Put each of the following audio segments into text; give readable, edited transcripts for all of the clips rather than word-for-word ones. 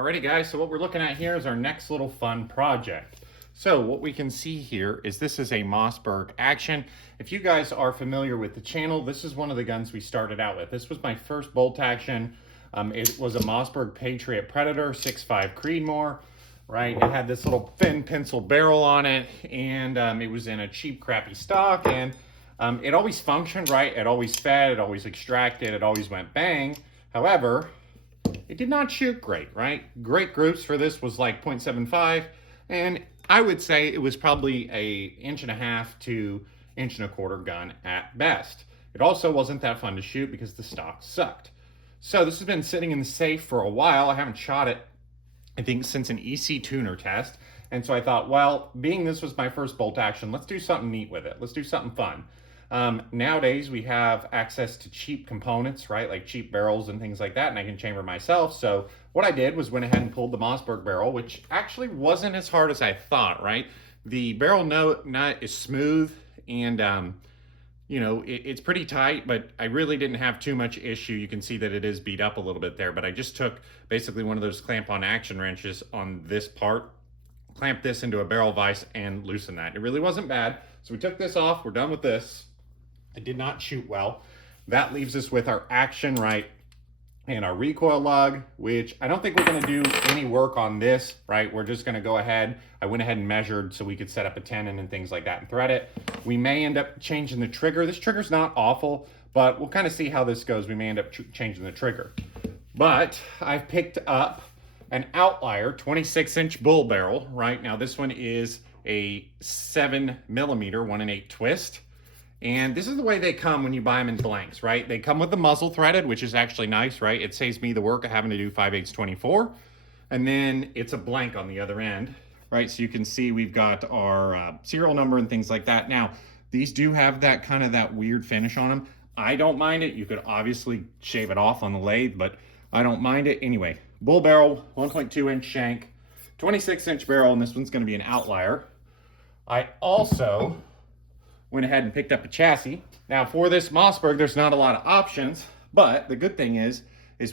Alrighty guys, so what we're looking at here is our next little fun project. So what we can see here is this is a Mossberg Action. If you guys are familiar with the channel, this is one of the guns we started out with. This was my first bolt action. It was a Mossberg Patriot Predator 6.5 Creedmoor, right? It had this little thin pencil barrel on it, and it was in a cheap, crappy stock, and it always functioned, right? It always fed, it always extracted, it always went bang. However, it did not shoot great, right? Great groups for this was like 0.75, and I would say it was probably a 1.5 to 1.25 inch gun at best. It also wasn't that fun to shoot because the stock sucked. So this has been sitting in the safe for a while. I haven't shot it, I think, since an EC tuner test. And so I thought, well, being this was my first bolt action, let's do something neat with it. Let's do something fun. Nowadays we have access to cheap components, right? Like cheap barrels and things like that, and I can chamber myself. So what I did was went ahead and pulled the Mossberg barrel, which actually wasn't as hard as I thought, right? The barrel nut is smooth and, you know, it's pretty tight, but I really didn't have too much issue. You can see that it is beat up a little bit there, but I just took basically one of those clamp-on action wrenches on this part, clamped this into a barrel vise and loosened that. It really wasn't bad. So we took this off, we're done with this. It did not shoot well. That leaves us with our action, right, and our recoil lug, which I don't think we're gonna do any work on this, right? We're just gonna go ahead. I went ahead and measured so we could set up a tenon and things like that and thread it. We may end up changing the trigger. This trigger's not awful, but we'll kind of see how this goes. We may end up changing the trigger. But I've picked up an Outlier 26-inch bull barrel, right? Now this one is a 7mm 1/8 twist. And this is the way they come when you buy them in blanks, right? They come with the muzzle threaded, which is actually nice, right? It saves me the work of having to do 5/8 24. And then it's a blank on the other end, right? So you can see we've got our serial number and things like that. Now, these do have that kind of that weird finish on them. I don't mind it. You could obviously shave it off on the lathe, but I don't mind it. Anyway, bull barrel, 1.2-inch shank, 26-inch barrel, and this one's gonna be an Outlier. I also went ahead and picked up a chassis. Now for this Mossberg, there's not a lot of options, but the good thing is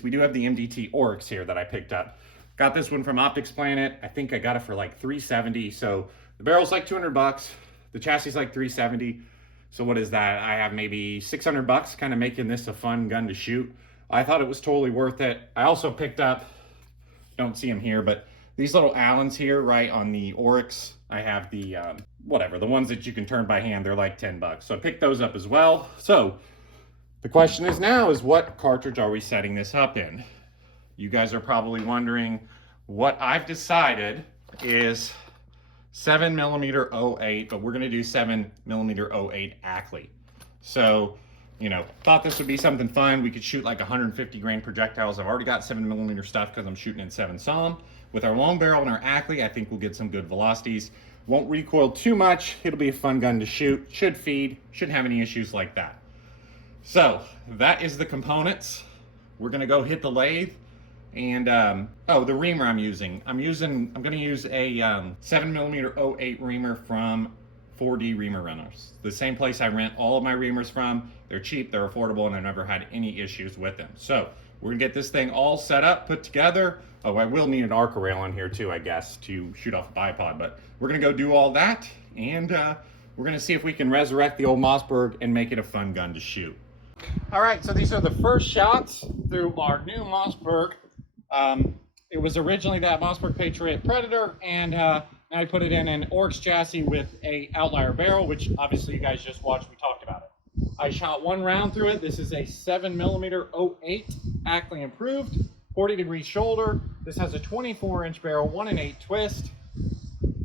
we do have the MDT Oryx here that I picked up. Got this one from Optics Planet. I think I got it for like $370. So the barrel's like 200 bucks. The chassis is like 370. So what is that? I have maybe 600 bucks kind of making this a fun gun to shoot. I thought it was totally worth it. I also picked up, don't see them here, but these little Allens here, right, on the Oryx. I have the, whatever, the ones that you can turn by hand, they're like 10 bucks. So I picked those up as well. So the question is now is what cartridge are we setting this up in? You guys are probably wondering. What I've decided is 7mm 08, but we're gonna do 7mm 08 Ackley. So, you know, thought this would be something fun. We could shoot like 150 grain projectiles. I've already got 7mm stuff because I'm shooting in 7 Somm. With our long barrel and our Ackley, I think we'll get some good velocities. Won't recoil too much. It'll be a fun gun to shoot. Should feed. Shouldn't have any issues like that. So that is the components. We're gonna go hit the lathe. And oh, the reamer I'm gonna use a 7mm 08 reamer from 4D Reamer Rentals. The same place I rent all of my reamers from. They're cheap, they're affordable, and I've never had any issues with them. So we're gonna get this thing all set up, put together. Oh, I will need an ARCA rail on here too, I guess, to shoot off a bipod, but we're gonna go do all that, and we're gonna see if we can resurrect the old Mossberg and make it a fun gun to shoot. All right, so these are the first shots through our new Mossberg. It was originally that Mossberg Patriot Predator, and now I put it in an Oryx chassis with a Outlier barrel, which obviously you guys just watched, we talked about it. I shot one round through it. This is a 7mm 08 Ackley improved, 40-degree shoulder. This has a 24-inch barrel, 1/8 twist,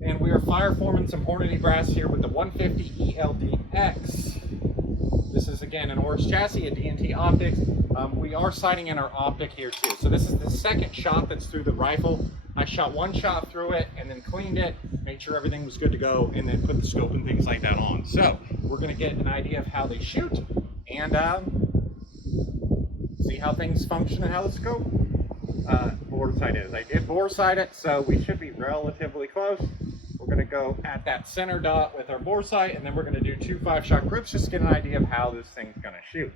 and we are fire forming some Hornady brass here with the 150 ELDX. This is again an Oryx chassis, a DNT optics. We are sighting in our optic here too. So this is the second shot that's through the rifle. I shot one shot through it and then cleaned it, made sure everything was good to go, and then put the scope and things like that on. So we're gonna get an idea of how they shoot and see how things function and how the scope bore sight is. I did bore sight it, so we should be relatively close. We're gonna go at that center dot with our bore sight, and then we're gonna do 2 5-shot groups just to get an idea of how this thing's gonna shoot.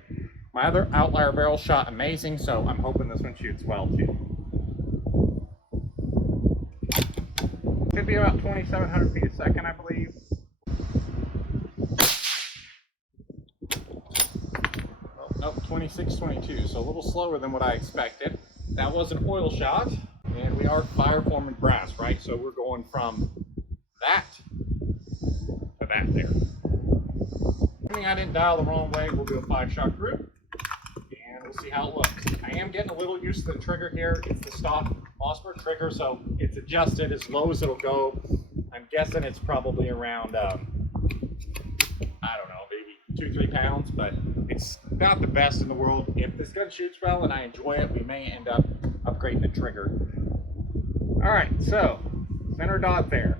My other Outlier barrel shot amazing, so I'm hoping this one shoots well too. should be about 2,700 feet a second, I believe. Oh, nope, 26, 22, so a little slower than what I expected. That was an oil shot, and we are fire forming brass, right? So we're going from that to that there. I didn't dial the wrong way. We'll do a 5-shot group, and we'll see how it looks. I am getting a little used to the trigger here. It's the stock Mossberg trigger, so it's adjusted as low as it'll go. I'm guessing it's probably around, I don't know, maybe 2-3 pounds, but it's not the best in the world. If this gun shoots well and I enjoy it, we may end up upgrading the trigger. All right, so center dot there.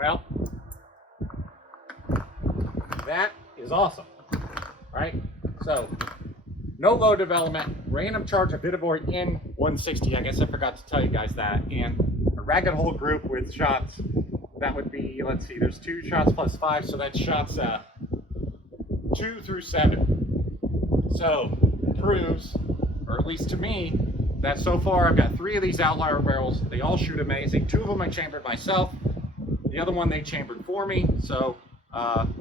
Well, that is awesome, right? So, no low development, random charge of Vitavory in 160. I guess I forgot to tell you guys that. And a ragged hole group with shots, that would be, let's see, there's 2 shots plus 5, so that's shots 2 through 7. So, it proves, or at least to me, that so far I've got 3 of these outlier barrels. They all shoot amazing. 2 of them I chambered myself. The other one they chambered for me. So,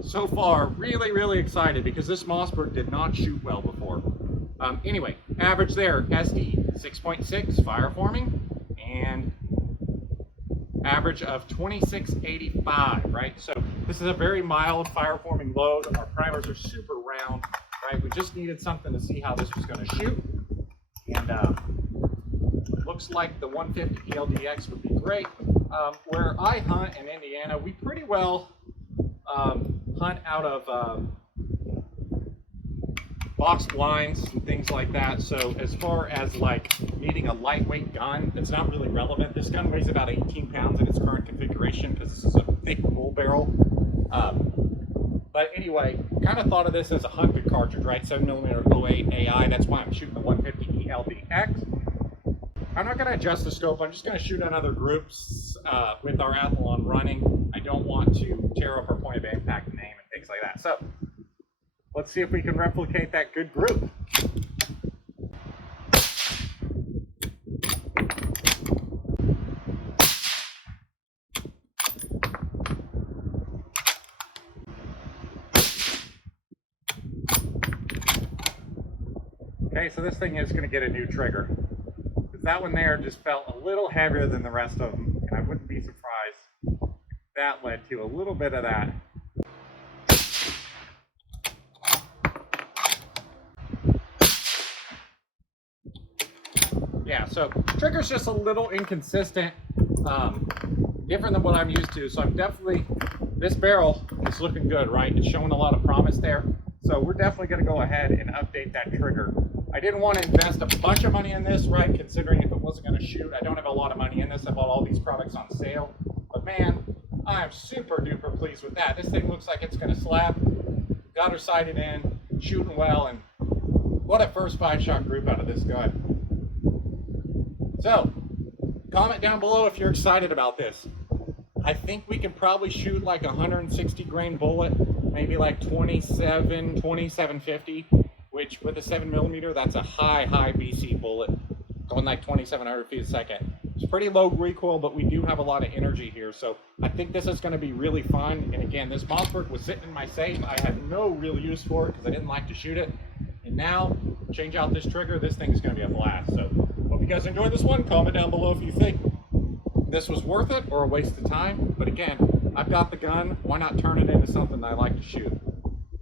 so far, really excited because this Mossberg did not shoot well before. Anyway, average there, SD 6.6 fire forming, and average of 2685, right? So this is a very mild fire forming load. Our primers are super round, right? We just needed something to see how this was going to shoot, and looks like the 150 ELDX would be great. Where I hunt in Indiana, we pretty well hunt out of box blinds and things like that. So as far as like needing a lightweight gun, it's not really relevant. This gun weighs about 18 pounds in its current configuration because this is a thick bull barrel. But anyway, kind of thought of this as a hunted cartridge, right? 7mm 08 AI. That's why I'm shooting the 150 ELDX. I'm not going to adjust the scope. I'm just going to shoot on other groups with our Athlon running. I don't want to tear up our point of impact name and things like that. So let's see if we can replicate that good group. Okay, so this thing is going to get a new trigger. That one there just felt a little heavier than the rest of them, and I wouldn't be surprised if that led to a little bit of that. Yeah, so trigger's just a little inconsistent, different than what I'm used to. So I'm definitely, this barrel is looking good, right? It's showing a lot of promise there. So we're definitely going to go ahead and update that trigger. I didn't want to invest a bunch of money in this, right? Considering if it wasn't going to shoot, I don't have a lot of money in this. I bought all these products on sale. But man, I'm super duper pleased with that. This thing looks like it's going to slap. Got her sighted in, shooting well, and what a first 5-shot group out of this gun. So, comment down below if you're excited about this. I think we can probably shoot like a 160 grain bullet, maybe like 2750. Which with a 7mm, that's a high BC bullet, going like 2,700 feet a second. It's pretty low recoil, but we do have a lot of energy here, so I think this is going to be really fun. And again, this Mossberg was sitting in my safe. I had no real use for it because I didn't like to shoot it. And now, change out this trigger, this thing is going to be a blast. So, hope you guys enjoyed this one. Comment down below if you think this was worth it or a waste of time. But again, I've got the gun. Why not turn it into something that I like to shoot?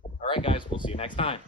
All right, guys, we'll see you next time.